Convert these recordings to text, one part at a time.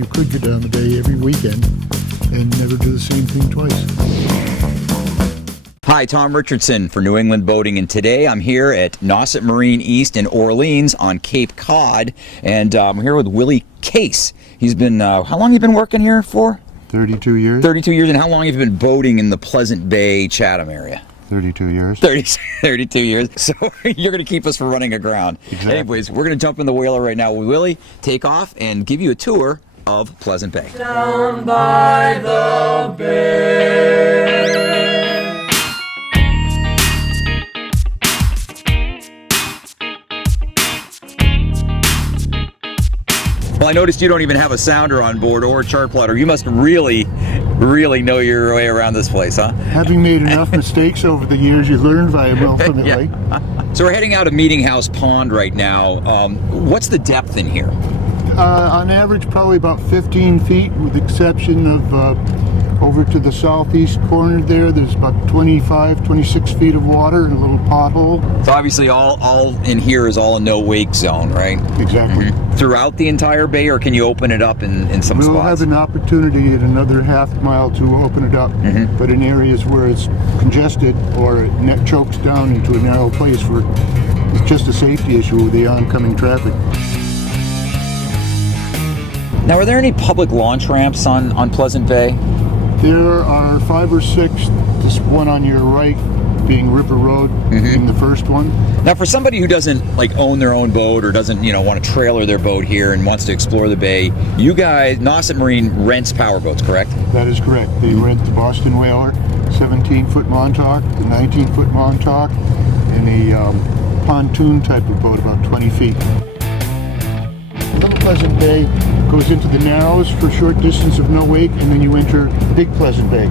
you could get down the bay every weekend and never do the same thing twice. Hi, Tom Richardson for New England Boating, and today I'm here at Nauset Marine East in Orleans on Cape Cod, and I'm here with Willie Case. He's been, how long have you been working here for? 32 years. 32 years, and how long have you been boating in the Pleasant Bay, Chatham area? 32 years. 32 years. So you're going to keep us from running aground. Exactly. Anyways, we're going to jump in the whaler right now with Willie, take off, and give you a tour of Pleasant Bay. Down by the bay. Well, I noticed you don't even have a sounder on board or a chart plotter. You must really know your way around this place, huh? Having made enough mistakes over the years, you learn by them ultimately. Yeah. So we're heading out of Meeting House Pond right now. What's the depth in here? On average, probably about 15 feet, with the exception of over to the southeast corner there. There's about 25, 26 feet of water and a little pothole. So obviously all in here is all a no-wake zone, right? Exactly. Mm-hmm. Throughout the entire bay, or can you open it up in some spots? We'll have an opportunity at another half mile to open it up, but in areas where it's congested or it chokes down into a narrow place where it's just a safety issue with the oncoming traffic. Now, are there any public launch ramps on Pleasant Bay? There are 5 or 6, this one on your right being River Road, being the first one. Now, for somebody who doesn't like own their own boat or doesn't, want to trailer their boat here and wants to explore the bay, you guys, Nauset Marine rents powerboats, correct? That is correct. They rent the Boston Whaler, 17-foot Montauk, the 19-foot Montauk, and a pontoon type of boat, about 20 feet. Little Pleasant Bay goes into the Narrows for a short distance of no wake, and then you enter Big Pleasant Bay.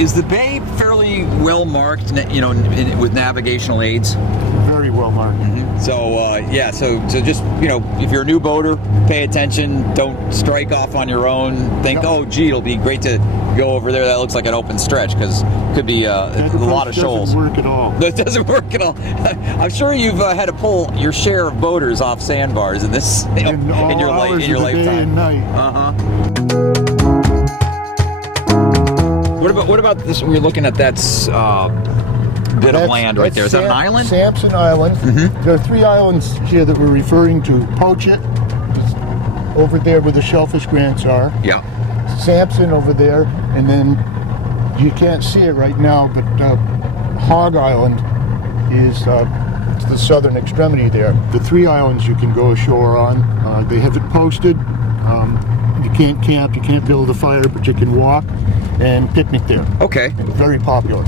Is the bay fairly well marked, with navigational aids? Very well marked. So just, if you're a new boater, pay attention. Don't strike off on your own. Think, oh, gee, it'll be great to go over there. That looks like an open stretch, because it could be a lot of shoals. That doesn't work at all. That doesn't work at all. I'm sure you've had to pull your share of boaters off sandbars in this in your lifetime. Day and night. What about this? We're looking at that bit of land right there. Is that an island? Sampson Island. There are 3 islands here that we're referring to. Poach It, over there where the shellfish grants are. Yeah. Sampson over there, and then you can't see it right now, but Hog Island is to the southern extremity there. The 3 islands you can go ashore on. They have it posted. You can't camp, you can't build a fire, but you can walk and picnic there. Okay. Very popular.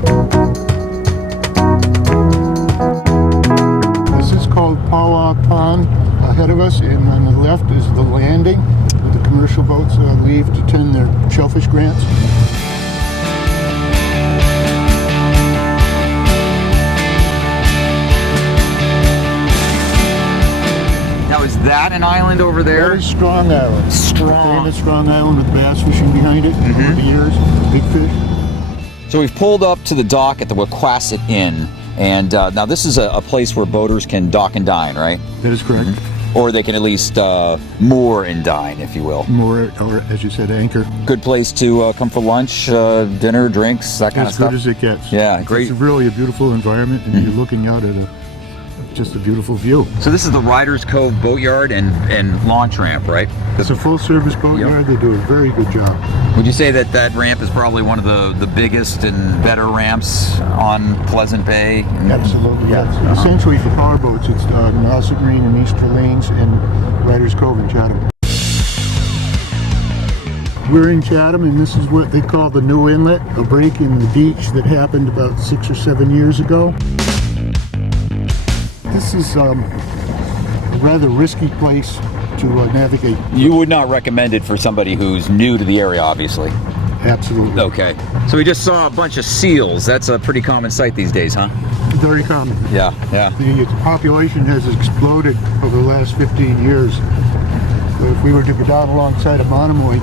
This is called Pawa Pond ahead of us, and on the left is the landing where the commercial boats leave to tend their shellfish grants. Now, is that an island over there? Very Strong Island. Strong. Famous Strong Island with bass fishing behind it over the years. Big fish. So we've pulled up to the dock at the Wauquasit Inn, and now this is a place where boaters can dock and dine, right? That is correct. Or they can at least moor and dine, if you will. More, or as you said, anchor. Good place to come for lunch, dinner, drinks, that kind of stuff. As good as it gets. Yeah, great. It's really a beautiful environment, and you're looking out at just a beautiful view. So this is the Riders Cove Boatyard and launch ramp, right? It's a full-service boatyard. They do a very good job. Would you say that ramp is probably one of the biggest and better ramps on Pleasant Bay? Absolutely, yes. Essentially for powerboats, it's Nauset Marine in East Orleans and Riders Cove in Chatham. We're in Chatham, and this is what they call the New Inlet, a break in the beach that happened about 6 or 7 years ago. This is a rather risky place to navigate. You would not recommend it for somebody who's new to the area, obviously. Absolutely. Okay. So we just saw a bunch of seals. That's a pretty common sight these days, huh? Very common. Yeah. The population has exploded over the last 15 years. So if we were to go down alongside of Monomoy,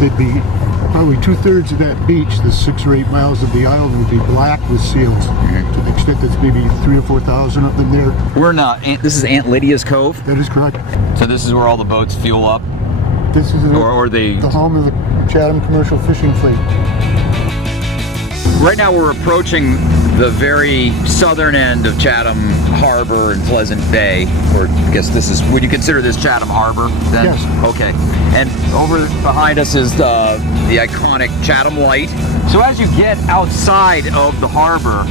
there'd be probably 2/3 of that beach, the 6 or 8 miles of the island, will be black with seals. To the extent that's maybe 3,000 or 4,000 of them there. We're not. This is Aunt Lydia's Cove. That is correct. So this is where all the boats fuel up, This is or the home of the Chatham Commercial Fishing Fleet. Right now we're approaching the very southern end of Chatham Harbor and Pleasant Bay, or I guess this is, would you consider this Chatham Harbor then? Yes. Okay. And over behind us is the iconic Chatham Light. So as you get outside of the harbor,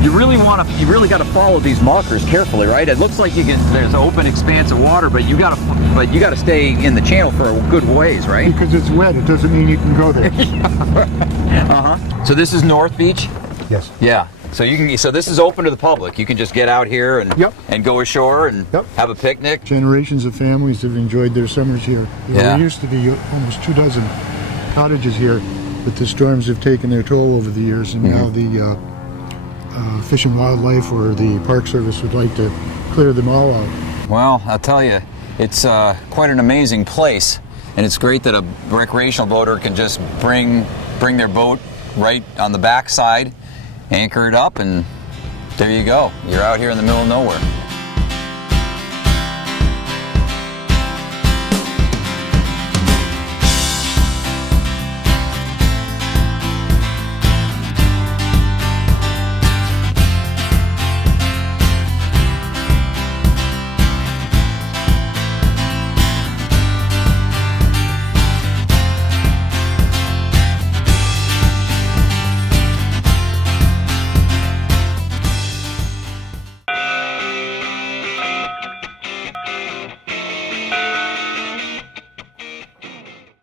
you really got to follow these markers carefully, right? It looks like there's open expanse of water, but you got to stay in the channel for a good ways, right? Because it's wet, it doesn't mean you can go there. So this is North Beach? Yes. Yeah. So this is open to the public. You can just get out here and Yep. and go ashore and Yep. have a picnic. Generations of families have enjoyed their summers here. Yeah. There used to be almost 24 cottages here, but the storms have taken their toll over the years, and now the Fish and Wildlife or the Park Service would like to clear them all out. Well, I'll tell you, it's quite an amazing place, and it's great that a recreational boater can just bring their boat right on the backside, anchor it up, and there you go. You're out here in the middle of nowhere.